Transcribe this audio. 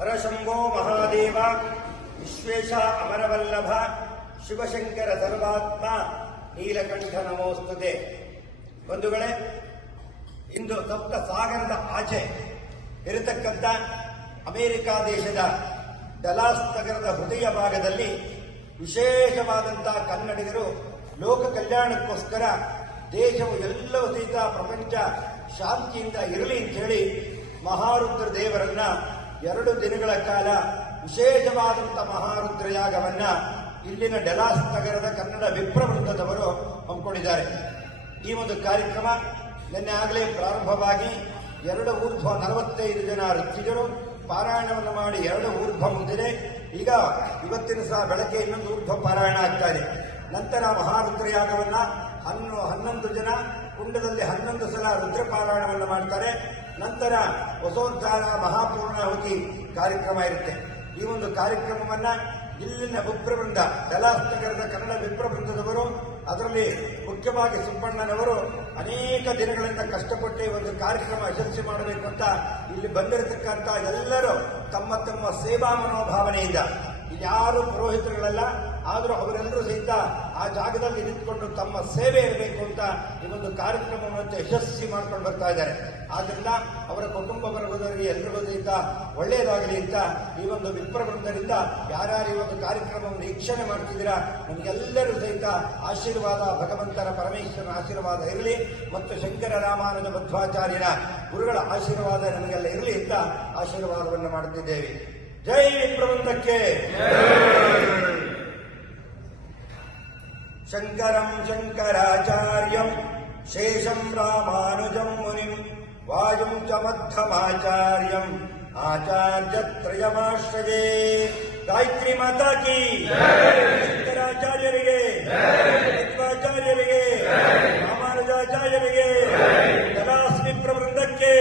ಹರಶಂಭೋ ಮಹಾದೇವ ವಿಶ್ವೇಶ ಅಮರವಲ್ಲಭ ಶಿವಶಂಕರ ಸರ್ವಾತ್ಮ ನೀಲಕಂಠ ನಮೋಸ್ತುತೆ. ಬಂಧುಗಳೇ, ಇಂದು ಸಪ್ತ ಸಾಗರದ ಆಚೆ ಇರತಕ್ಕಂಥ ಅಮೆರಿಕ ದೇಶದ ಡಲಾಸ್ ನಗರದ ಹೃದಯ ಭಾಗದಲ್ಲಿ ವಿಶೇಷವಾದಂತಹ ಕನ್ನಡಿಗರು ಲೋಕ ಕಲ್ಯಾಣಕ್ಕೋಸ್ಕರ ದೇಶವು ಎಲ್ಲವೂ ಸಹಿತ ಪ್ರಪಂಚ ಶಾಂತಿಯಿಂದ ಇರಲಿ ಅಂತ ಹೇಳಿ ಮಹಾರುದ್ರ ದೇವರನ್ನ 2 ದಿನಗಳ ಕಾಲ ವಿಶೇಷವಾದಂತಹ ಮಹಾರುದ್ರ ಯಾಗವನ್ನ ಇಲ್ಲಿನ ಡಲಾಸ್ ನಗರದ ಕನ್ನಡ ವಿಪ್ರವೃಂದದವರು ಹಮ್ಮಿಕೊಂಡಿದ್ದಾರೆ. ಈ ಒಂದು ಕಾರ್ಯಕ್ರಮ ನಿನ್ನೆ ಆಗಲೇ ಪ್ರಾರಂಭವಾಗಿ 2 ಊರ್ಧ್ವ 45 ಜನ ಋಷಿಗಳು ಪಾರಾಯಣವನ್ನು ಮಾಡಿ 2 ಊರ್ಧ್ವ ಮುಂದಿದೆ. ಈಗ ಇವತ್ತಿನ ಸಹ ಬೆಳಗ್ಗೆ ಇನ್ನೊಂದು ಊರ್ಧ್ವ ಪಾರಾಯಣ ಆಗ್ತಾ ಇದೆ. ನಂತರ ಮಹಾರುದ್ರ ಯಾಗವನ್ನ 11 ಜನ ಕುಂಡದಲ್ಲಿ 11 ಸಲ ರುದ್ರ ಪಾರಾಯಣವನ್ನು ಮಾಡ್ತಾರೆ. ನಂತರ ಹೊಸೋದ್ಧಾರ ಮಹಾಪೂರ್ಣಾಹುತಿ ಕಾರ್ಯಕ್ರಮ ಇರುತ್ತೆ. ಈ ಒಂದು ಕಾರ್ಯಕ್ರಮವನ್ನ ಇಲ್ಲಿನ ವಿಪ್ರವೃಂದ ಡಲಾಸ್ ನಗರದ ಕನ್ನಡ ವಿಪ್ರವೃಂದದವರು, ಅದರಲ್ಲಿ ಮುಖ್ಯವಾಗಿ ಸುಬ್ಬಣ್ಣನವರು ಅನೇಕ ದಿನಗಳಿಂದ ಕಷ್ಟಪಟ್ಟು ಈ ಒಂದು ಕಾರ್ಯಕ್ರಮ ಯಶಸ್ವಿ ಮಾಡಬೇಕು ಅಂತ ಇಲ್ಲಿ ಬಂದಿರತಕ್ಕಂಥ ಎಲ್ಲರೂ ತಮ್ಮ ತಮ್ಮ ಸೇವಾ ಮನೋಭಾವನೆಯಿಂದ, ಯಾರು ಪುರೋಹಿತರುಗಳಲ್ಲ, ಆದರೂ ಅವರೆಲ್ಲರೂ ಸಹಿತ ಆ ಜಾಗದಲ್ಲಿ ನಿಂತ್ಕೊಂಡು ತಮ್ಮ ಸೇವೆ ಇರಬೇಕು ಅಂತ ಈ ಒಂದು ಕಾರ್ಯಕ್ರಮವನ್ನು ಯಶಸ್ವಿ ಮಾಡ್ಕೊಂಡು ಬರ್ತಾ ಇದ್ದಾರೆ. ಆದ್ರಿಂದ ಅವರ ಕುಟುಂಬ ವರ್ಗದವರಿಗೆ ಎಲ್ಲರಿಗೂ ಸಹಿತ ಒಳ್ಳೆಯದಾಗಲಿ ಅಂತ ಈ ಒಂದು ವಿಪ್ರವೃಂದದಿಂದ ಯಾರ್ಯಾರು ಈ ಒಂದು ಕಾರ್ಯಕ್ರಮವನ್ನು ವೀಕ್ಷಣೆ ಮಾಡ್ತಿದ್ದೀರಾ, ನಮಗೆಲ್ಲರೂ ಸಹಿತ ಆಶೀರ್ವಾದ, ಭಗವಂತನ ಪರಮೇಶ್ವರನ ಆಶೀರ್ವಾದ ಇರಲಿ ಮತ್ತು ಶಂಕರ ರಾಮಾನುಜ ಮಧ್ವಾಚಾರ್ಯರ ಗುರುಗಳ ಆಶೀರ್ವಾದ ನಮಗೆಲ್ಲ ಇರಲಿ ಅಂತ ಆಶೀರ್ವಾದವನ್ನು ಮಾಡುತ್ತಿದ್ದೇವೆ. ಜೈ ವಿಪ್ರವೃಂದಕ್ಕೆ. ಶಂಕರಂ ಶಂಕರಾಚಾರ್ಯಂ ಶೇಷಂ ರಾಮಾನುಜಂ ಮುನಿಂ ವಾಯುಂ ಚ ಮಧ್ಯಮಾಚಾರ್ಯಂ ಆಚಾರ್ಯತ್ರಯಮಾಶ್ರಯೇ. ಗಾಯತ್ರಿ ಮಾತಾ ಕಿ, ಶಂಕರಾಚಾರ್ಯರಿಗೆ, ಮಧ್ವಾಚಾರ್ಯರಿಗೆ, ರಾಮಾನುಜಾಚಾರ್ಯರಿಗೆ, ಡಲಾಸ್ ವಿಪ್ರವೃಂದಕ್ಕೆ.